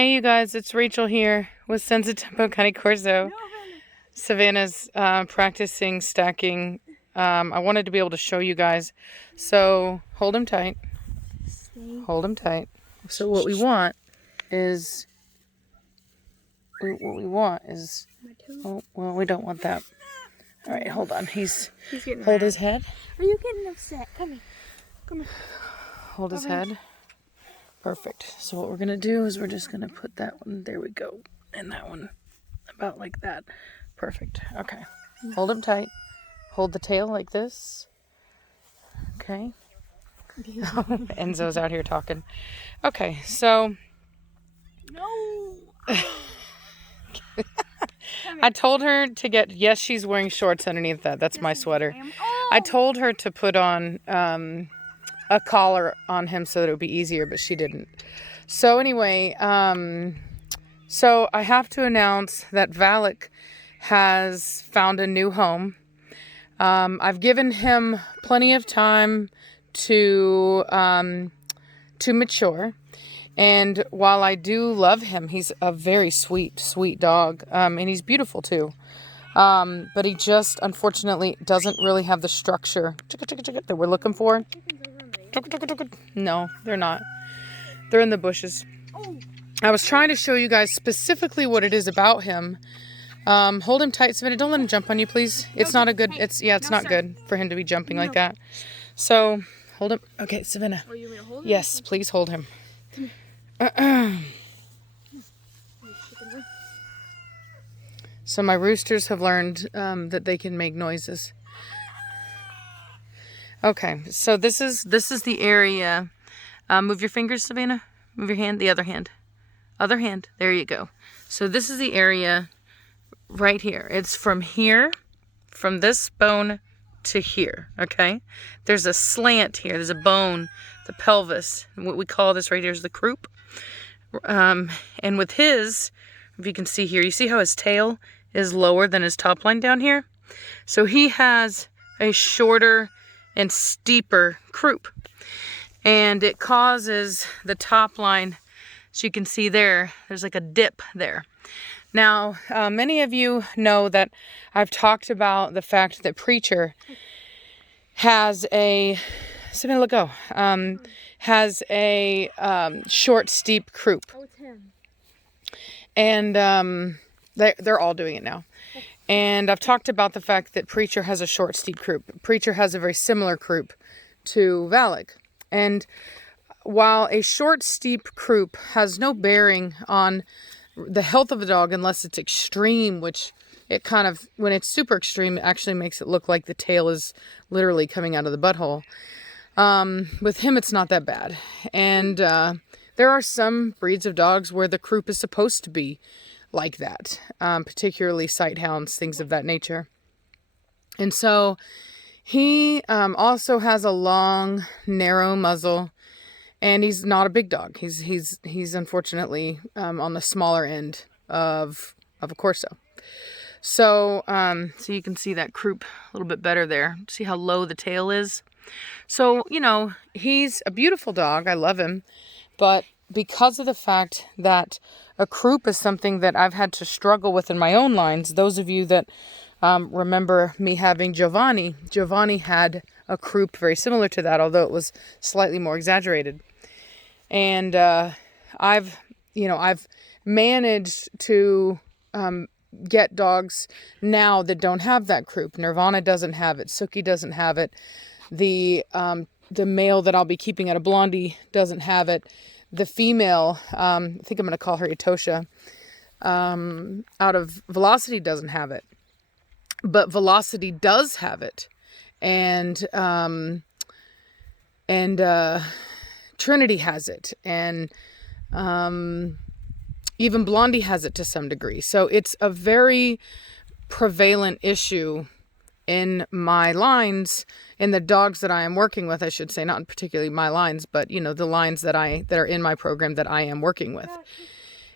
Hey you guys, it's Rachel here with Senza Tempo Cane Corso. Savannah's practicing stacking. I wanted to be able to show you guys. So hold him tight. Hold him tight. So what we want is, oh, well, we don't want that. All right, hold on. He's getting hold mad. His head. Are you getting upset? Come here. Come here. Hold his head. Perfect. So what we're going to do is we're just going to put that one, there we go, and that one about like that. Perfect. Okay. Hold him tight. Hold the tail like this. Okay. Enzo's out here talking. Okay, so. No. I told her to get, yes, she's wearing shorts underneath that. That's my sweater. I told her to put on a collar on him so that it would be easier, but she didn't. So anyway, so I have to announce that Valak has found a new home. I've given him plenty of time to mature. And while I do love him, he's a very sweet, sweet dog. And he's beautiful too. But he just, unfortunately, doesn't really have the structure that we're looking for. No, they're not. They're in the bushes. I was trying to show you guys specifically what it is about him. Hold him tight, Savannah. Don't let him jump on you, please. It's not a good, it's not good for him to be jumping like that. So, hold him. Okay, Savannah. Oh, you want me to hold him? Yes, please hold him. So my roosters have learned that they can make noises. Okay, so this is the area. Move your fingers, Savannah. Move your hand. The other hand. Other hand. There you go. So this is the area right here. It's from here, from this bone to here. Okay. There's a slant here. There's a bone, the pelvis. And what we call this right here is the croup. And with his, if you can see here, you see how his tail is lower than his top line down here? So he has a shorter and steeper croup. And it causes the top line, as you can see there, there's like a dip there. Now, many of you know that I've talked about the fact that Preacher has a, Savannah, let go, has a short, steep croup. Oh, it's him. And they're all doing it now. And I've talked about the fact that Preacher has a short, steep croup. Preacher has a very similar croup to Valak. And while a short, steep croup has no bearing on the health of the dog unless it's extreme, which it kind of, when it's super extreme, it actually makes it look like the tail is literally coming out of the butthole. With him, it's not that bad. And there are some breeds of dogs where the croup is supposed to be like that, particularly sighthounds, things of that nature. And so he also has a long, narrow muzzle, and he's not a big dog. He's unfortunately on the smaller end of a Corso. So so you can see that croup a little bit better there. See how low the tail is? So, you know, he's a beautiful dog. I love him. But because of the fact that a croup is something that I've had to struggle with in my own lines, those of you that remember me having Giovanni had a croup very similar to that, although it was slightly more exaggerated. And I've managed to get dogs now that don't have that croup. Nirvana doesn't have it. Suki doesn't have it. The male that I'll be keeping at a Blondie doesn't have it. The female, I think I'm going to call her Etosha, out of Velocity doesn't have it. But Velocity does have it. And Trinity has it. And even Blondie has it to some degree. So it's a very prevalent issue in my lines, in the dogs that I am working with, I should say, not particularly my lines, but, you know, the lines that are in my program that I am working with.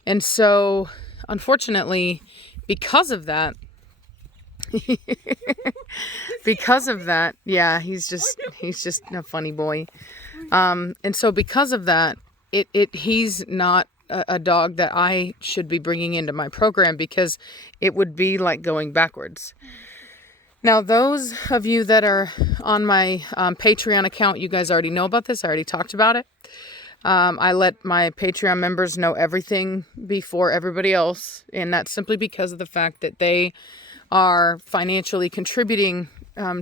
And so, unfortunately, because of that, yeah, he's just a funny boy. And so because of that, he's not a dog that I should be bringing into my program, because it would be like going backwards. Now, those of you that are on my Patreon account, you guys already know about this. I already talked about it. I let my Patreon members know everything before everybody else, and that's simply because of the fact that they are financially contributing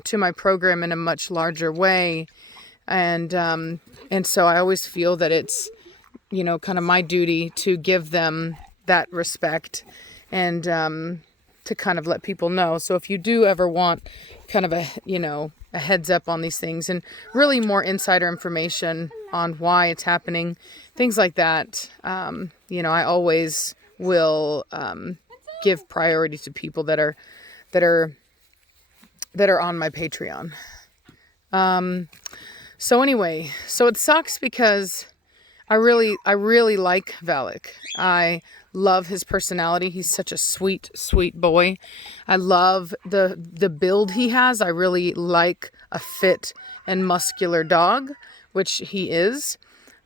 to my program in a much larger way. And so I always feel that it's, you know, kind of my duty to give them that respect and to kind of let people know. So if you do ever want kind of a, you know, a heads up on these things and really more insider information on why it's happening, things like that, you know, I always will give priority to people that are on my Patreon. So anyway, so it sucks because I really like Valak. I love his personality. He's such a sweet, sweet boy. I love the build he has. I really like a fit and muscular dog, which he is.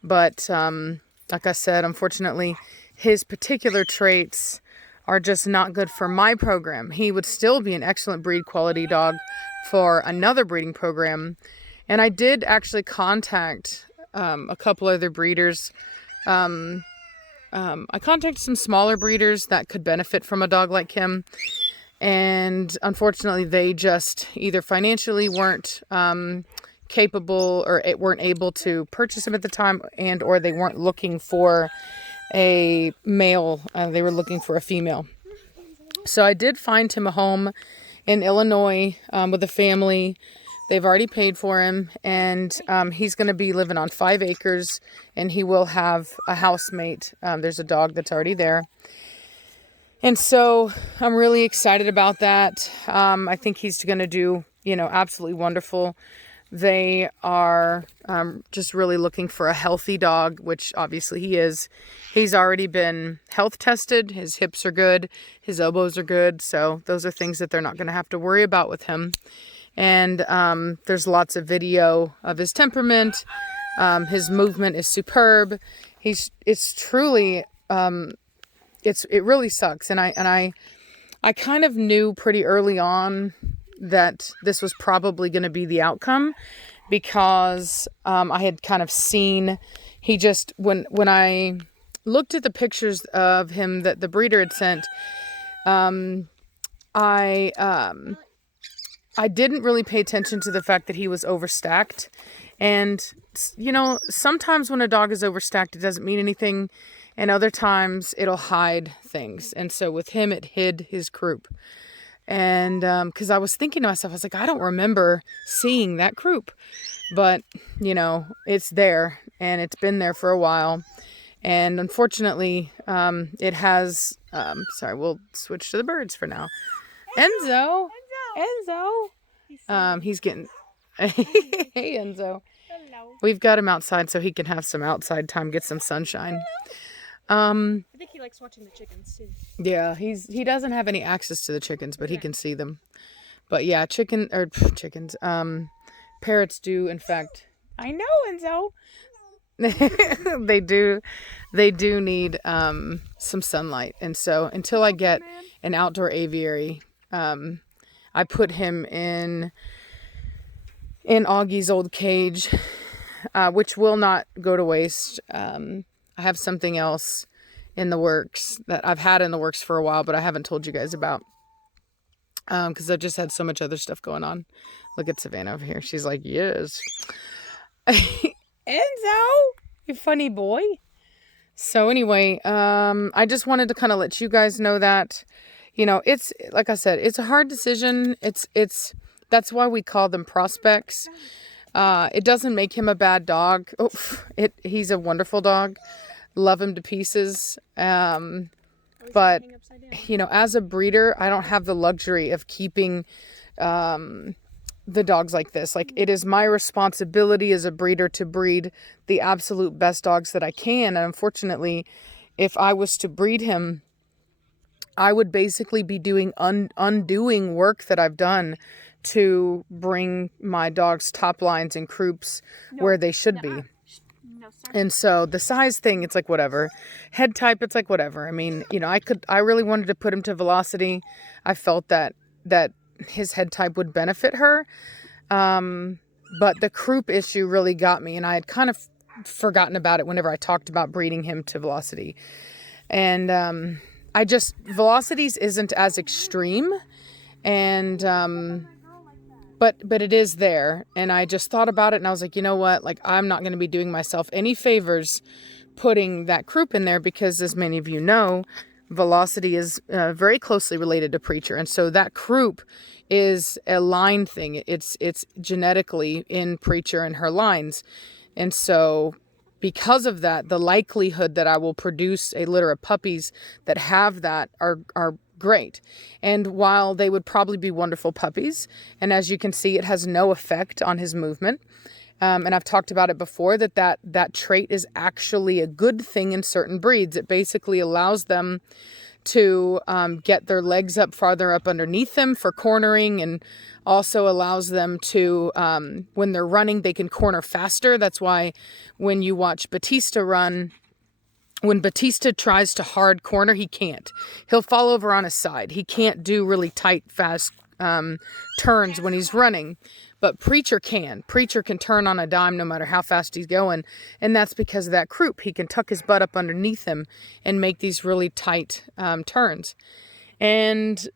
But like I said, unfortunately, his particular traits are just not good for my program. He would still be an excellent breed quality dog for another breeding program. And I did actually contact a couple other breeders. I contacted some smaller breeders that could benefit from a dog like him. And unfortunately, they just either financially weren't capable or weren't able to purchase him at the time, and or they weren't looking for a male. They were looking for a female. So I did find him a home in Illinois with a family. They've already paid for him, and he's going to be living on 5 acres, and he will have a housemate. There's a dog that's already there. And so I'm really excited about that. I think he's going to do, you know, absolutely wonderful. They are just really looking for a healthy dog, which obviously he is. He's already been health tested. His hips are good. His elbows are good. So those are things that they're not going to have to worry about with him. And there's lots of video of his temperament. His movement is superb. It's truly, it really sucks. And I kind of knew pretty early on that this was probably going to be the outcome, because I had kind of seen, he just, when I looked at the pictures of him that the breeder had sent, I didn't really pay attention to the fact that he was overstacked. And, you know, sometimes when a dog is overstacked, it doesn't mean anything. And other times it'll hide things. And so with him, it hid his croup. And because I was thinking to myself, I was like, I don't remember seeing that croup. But, you know, it's there, and it's been there for a while. And unfortunately, it has, sorry, we'll switch to the birds for now. Enzo. He's getting, hey Enzo. Hello. We've got him outside so he can have some outside time, get some sunshine. I think he likes watching the chickens too. Yeah, he doesn't have any access to the chickens, but he can see them. But yeah, chickens, parrots do, in fact, I know, Enzo. they do need some sunlight. And so until I get an outdoor aviary, I put him in Augie's old cage, which will not go to waste. I have something else in the works that I've had in the works for a while, but I haven't told you guys about, because I've just had so much other stuff going on. Look at Savannah over here. She's like, yes. Enzo, you funny boy. So anyway, I just wanted to kind of let you guys know that, you know, it's, like I said, it's a hard decision. That's why we call them prospects. It doesn't make him a bad dog. He's a wonderful dog. Love him to pieces. But, you know, as a breeder, I don't have the luxury of keeping the dogs like this. Like, it is my responsibility as a breeder to breed the absolute best dogs that I can. And unfortunately, if I was to breed him, I would basically be doing undoing work that I've done to bring my dog's top lines and croups where they should be. No. And so the size thing, it's like whatever. Head type, it's like whatever. I mean, you know, I really wanted to put him to Velocity. I felt that his head type would benefit her. But the croup issue really got me, and I had kind of forgotten about it whenever I talked about breeding him to Velocity. And Velocities isn't as extreme, and but it is there. And I just thought about it, and I was like, you know what? Like, I'm not going to be doing myself any favors putting that croup in there, because as many of you know, Velocity is very closely related to Preacher, and so that croup is a line thing. It's genetically in Preacher and her lines, and so because of that, the likelihood that I will produce a litter of puppies that have that are great. And while they would probably be wonderful puppies, and as you can see, it has no effect on his movement. And I've talked about it before, that trait is actually a good thing in certain breeds. It basically allows them to get their legs up farther up underneath them for cornering, and also allows them to, when they're running, they can corner faster. That's why when you watch Batista run, when Batista tries to hard corner, he can't. He'll fall over on his side. He can't do really tight, fast turns when he's running. But Preacher can. Preacher can turn on a dime no matter how fast he's going. And that's because of that croup. He can tuck his butt up underneath him and make these really tight turns. And,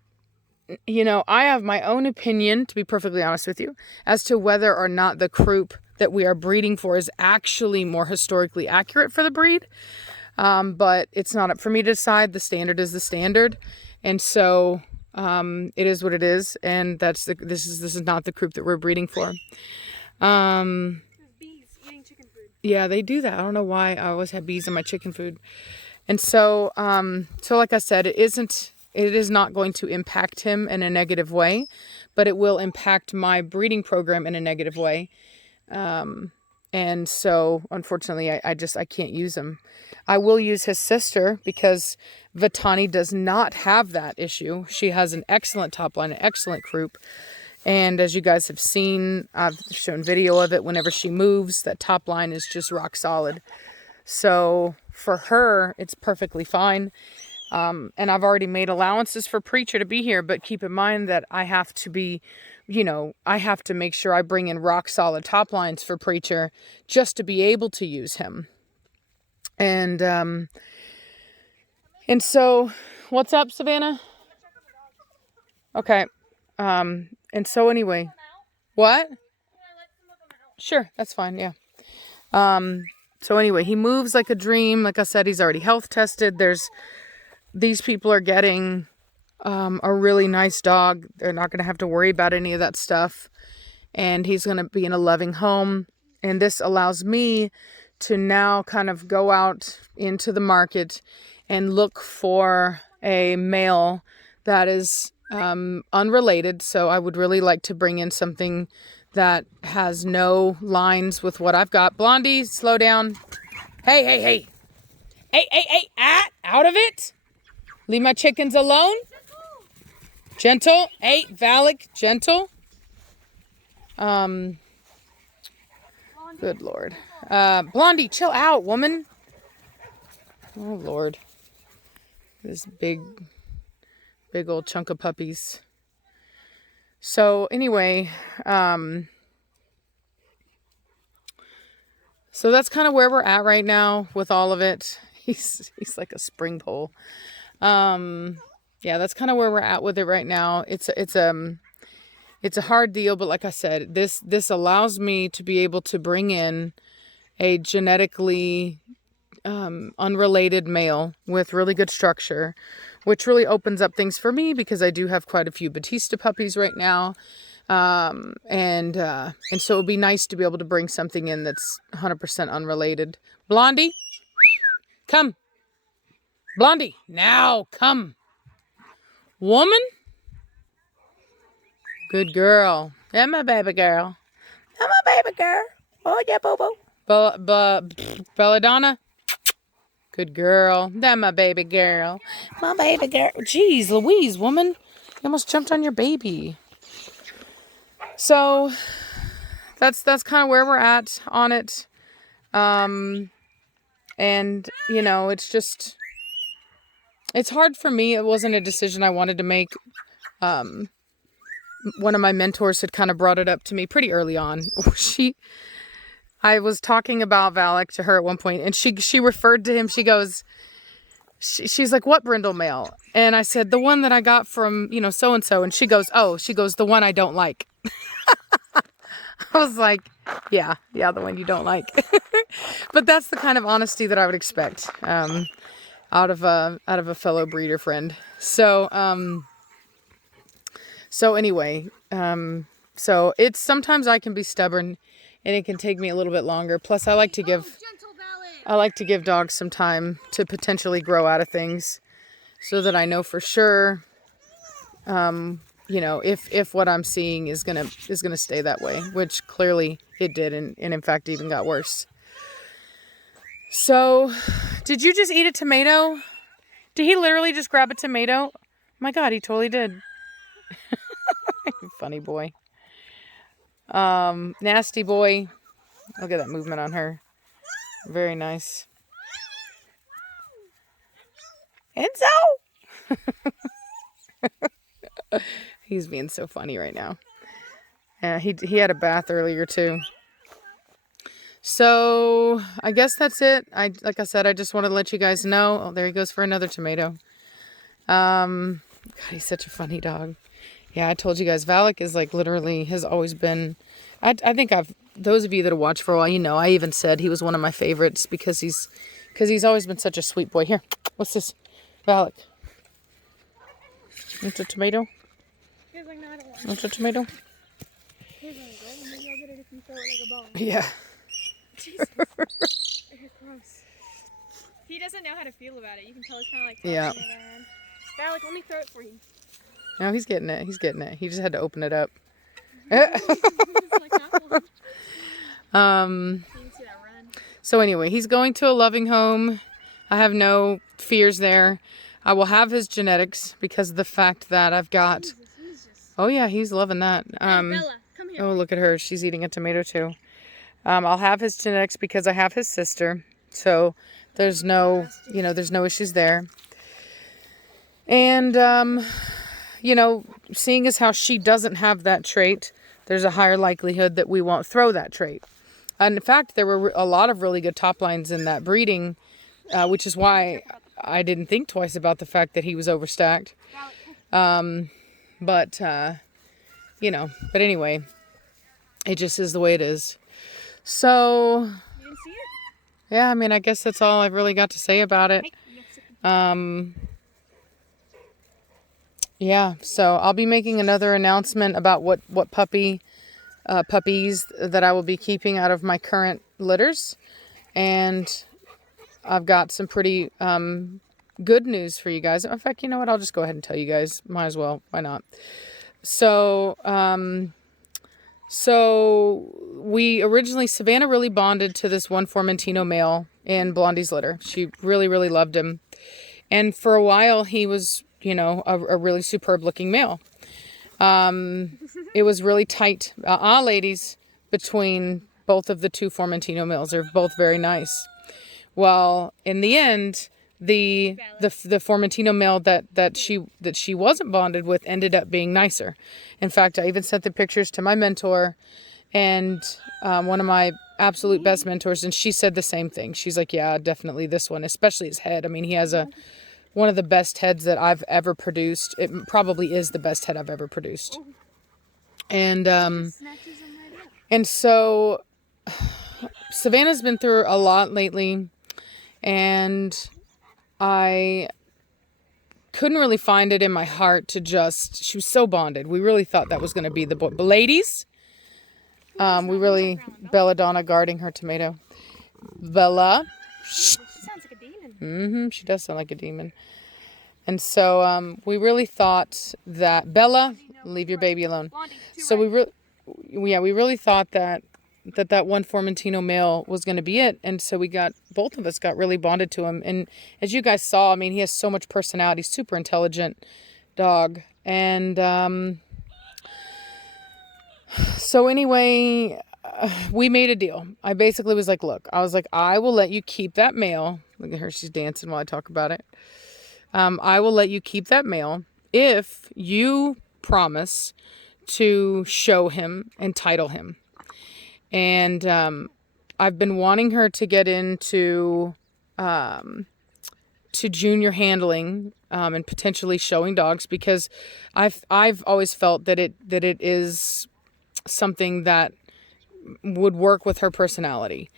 you know, I have my own opinion, to be perfectly honest with you, as to whether or not the croup that we are breeding for is actually more historically accurate for the breed. But it's not up for me to decide. The standard is the standard. And so it is what it is, and this is not the croup that we're breeding for. There's bees eating chicken food. Yeah, they do that. I don't know why I always have bees in my chicken food. And so like I said, it is not going to impact him in a negative way, but it will impact my breeding program in a negative way. And so unfortunately I can't use him. I will use his sister, because Vitani does not have that issue. She has an excellent top line, an excellent croup. And as you guys have seen, I've shown video of it. Whenever she moves, that top line is just rock solid. So for her, it's perfectly fine. And I've already made allowances for Preacher to be here, but keep in mind that I have to be, you know, I have to make sure I bring in rock solid top lines for Preacher just to be able to use him. And so, what's up, Savannah? Okay. And so anyway, what? Sure, that's fine. Yeah. So anyway, he moves like a dream. Like I said, he's already health tested. These people are getting a really nice dog. They're not going to have to worry about any of that stuff. And he's going to be in a loving home. And this allows me to now kind of go out into the market and look for a male that is unrelated. So I would really like to bring in something that has no lines with what I've got. Blondie, slow down. Hey. Out of it. Leave my chickens alone. Gentle. Hey, Valak, gentle. Good Lord. Blondie, chill out, woman. Oh, Lord. This big old chunk of puppies. So, anyway, so that's kind of where we're at right now with all of it. He's like a spring pole. Yeah, that's kind of where we're at with it right now. It's a hard deal, but like I said, this allows me to be able to bring in a genetically unrelated male with really good structure, which really opens up things for me, because I do have quite a few Batista puppies right now. And so it would be nice to be able to bring something in that's 100% unrelated. Blondie, come. Blondie, now come. Woman. Good girl. Yeah, my baby girl. Yeah, my baby girl. Oh, yeah, Bobo. Belladonna. Good girl. That my baby girl. My baby girl. Jeez, Louise, woman. You almost jumped on your baby. So, that's kind of where we're at on it. And, you know, it's hard for me. It wasn't a decision I wanted to make. One of my mentors had kind of brought it up to me pretty early on. I was talking about Valak to her at one point, and she referred to him. She goes, she's like, "What brindle male?" And I said, "The one that I got from, you know, so and so." And she goes, "The one I don't like." I was like, yeah, the one you don't like. But that's the kind of honesty that I would expect out of a fellow breeder friend. So anyway, so it's sometimes I can be stubborn, and it can take me a little bit longer. Plus, I like to give dogs some time to potentially grow out of things, so that I know for sure, you know, if what I'm seeing is gonna stay that way, which clearly it did, and in fact even got worse. So, did you just eat a tomato? Did he literally just grab a tomato? Oh my God, he totally did. Funny boy. Nasty boy. Look at that movement on her. Very nice. Enzo! He's being so funny right now. He had a bath earlier too. So I guess that's it. Like I said, I just wanted to let you guys know. Oh, there he goes for another tomato. God, he's such a funny dog. Yeah, I told you guys, Valak is like literally has always been. I think those of you that have watched for a while, you know, I even said he was one of my favorites because he's always been such a sweet boy. Here, what's this, Valak? Want a tomato? He's like, no, I don't want it. Want a tomato? He's like, go. Maybe I'll get it if you throw it like a ball. Yeah. Jesus. Gross. He doesn't know how to feel about it. You can tell he's kind of like, yeah. Valak, let me throw it for you. No, he's getting it. He just had to open it up. So anyway, he's going to a loving home. I have no fears there. I will have his genetics because of the fact that I've got. Oh yeah, he's loving that. Bella, come here. Oh, look at her. She's eating a tomato too. I'll have his genetics because I have his sister. So there's no issues there. And, you know, seeing as how she doesn't have that trait, there's a higher likelihood that we won't throw that trait. And in fact, there were a lot of really good top lines in that breeding, which is why I didn't think twice about the fact that he was overstacked. But anyway, it just is the way it is. So, You didn't see it? yeah, I mean, I guess that's all I've really got to say about it. Yeah, so I'll be making another announcement about what puppies that I will be keeping out of my current litters. And I've got some pretty good news for you guys. In fact, you know what? I'll just go ahead and tell you guys. Might as well. Why not? So we originally, Savannah really bonded to this one Formentino male in Blondie's litter. She really, really loved him. And for a while, he was, you know, a really superb looking male. It was really tight, ladies, between both of the two Formentino males. They're both very nice. Well, in the end, the Formentino male that she wasn't bonded with ended up being nicer. In fact, I even sent the pictures to my mentor and one of my absolute best mentors, and she said the same thing. She's like, yeah, definitely this one, especially his head. I mean, he has one of the best heads that I've ever produced. It probably is the best head I've ever produced. And so Savannah's been through a lot lately, and I couldn't really find it in my heart to just, she was so bonded. We really thought that was going to be the boy. But ladies, Belladonna guarding her tomato. Bella. She sounds like a demon. She does sound like a demon. And so we really thought that, Bella, leave your baby alone. So we really thought that one Formentino male was going to be it. And so both of us got really bonded to him. And as you guys saw, I mean, he has so much personality, super intelligent dog. And so anyway, we made a deal. I basically was like, look, I was like, I will let you keep that male. Look at her, she's dancing while I talk about it. I will let you keep that male if you promise to show him and title him. And I've been wanting her to get into to junior handling and potentially showing dogs, because I've always felt that it is something that would work with her personality.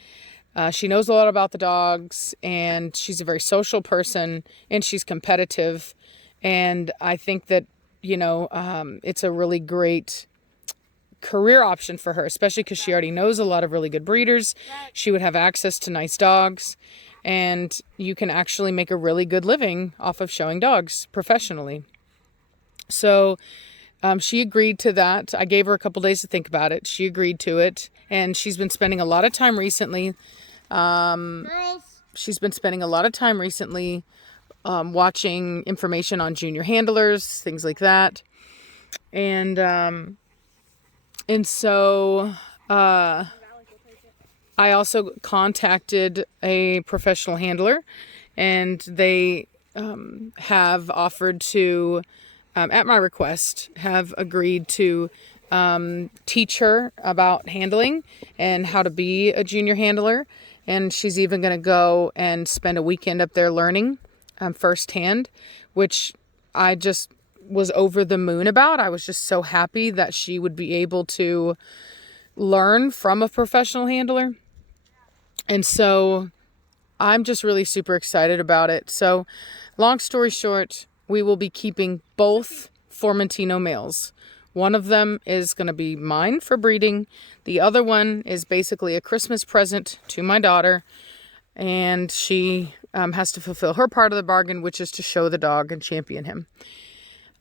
She knows a lot about the dogs, and she's a very social person, and she's competitive. And I think that, it's a really great career option for her, especially because she already knows a lot of really good breeders. She would have access to nice dogs, and you can actually make a really good living off of showing dogs professionally. So she agreed to that. I gave her a couple days to think about it. She agreed to it, and she's been spending a lot of time recently. She's been spending a lot of time recently watching information on junior handlers, things like that. And so I also contacted a professional handler, and they have offered to, at my request, have agreed to teach her about handling and how to be a junior handler. And she's even going to go and spend a weekend up there learning firsthand, which I just was over the moon about. I was just so happy that she would be able to learn from a professional handler. And so I'm just really super excited about it. So long story short, we will be keeping both Formentino males. One of them is going to be mine for breeding. The other one is basically a Christmas present to my daughter. And she has to fulfill her part of the bargain, which is to show the dog and champion him.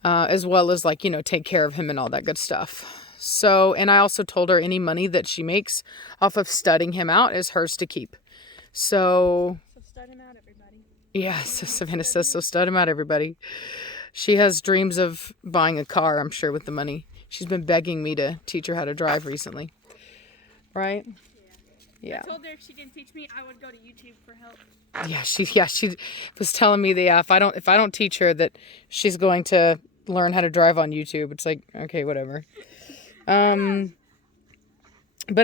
As well as take care of him and all that good stuff. So, and I also told her any money that she makes off of studying him out is hers to keep. So stud him out, everybody. Yeah, so Savannah says, so stud him out, everybody. She has dreams of buying a car, I'm sure, with the money. She's been begging me to teach her how to drive recently. Right? Yeah. I told her if she didn't teach me, I would go to YouTube for help. Yeah, she was telling me that if I don't teach her, that she's going to learn how to drive on YouTube. It's like, okay, whatever. But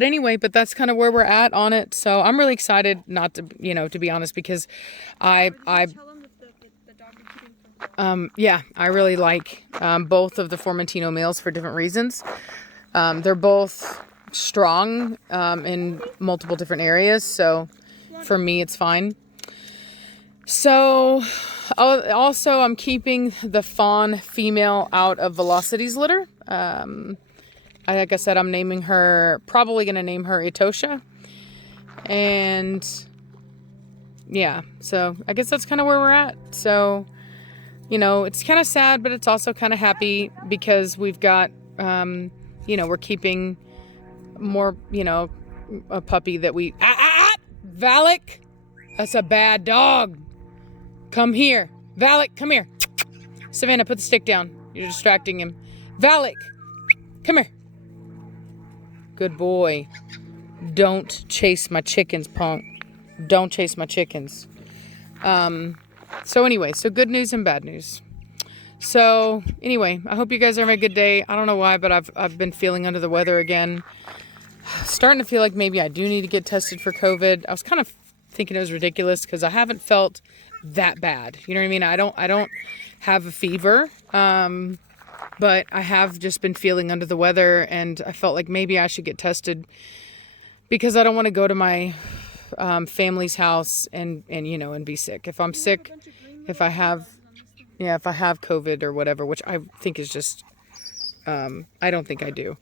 anyway, that's kind of where we're at on it. So I'm really excited, not to, to be honest, because I really like both of the Formentino males for different reasons. They're both strong in multiple different areas. So for me, it's fine. So also I'm keeping the fawn female out of Velocity's litter. Like I said, I'm probably going to name her Etosha. And yeah, so I guess that's kind of where we're at. So, it's kind of sad, but it's also kind of happy because we've got, we're keeping more, a puppy that we, Valak, that's a bad dog. Come here. Valak, come here. Savannah, put the stick down. You're distracting him. Valak, come here. Good boy. Don't chase my chickens, punk. Don't chase my chickens. So anyway, so good news and bad news. So anyway, I hope you guys are having a good day. I don't know why, but I've been feeling under the weather again. Starting to feel like maybe I do need to get tested for COVID. I was kind of thinking it was ridiculous because I haven't felt that bad. You know what I mean? I don't have a fever. But I have just been feeling under the weather, and I felt like maybe I should get tested because I don't want to go to my family's house and be sick. If I'm sick, if I have COVID or whatever, which I think is just, I don't think I do.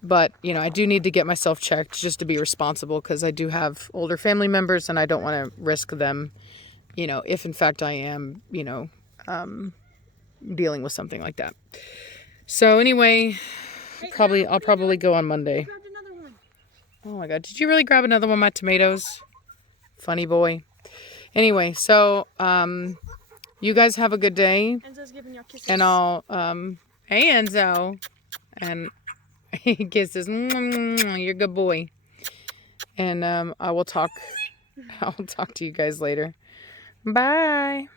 But, I do need to get myself checked just to be responsible because I do have older family members and I don't want to risk them, if in fact I am, dealing with something like that. So anyway, I'll probably go on Monday. Oh my God, did you really grab another one of my tomatoes? Funny boy. Anyway, so you guys have a good day. Enzo's giving y'all kisses. And I'll hey Enzo. And He kisses. You're a good boy. And I will talk to you guys later. Bye.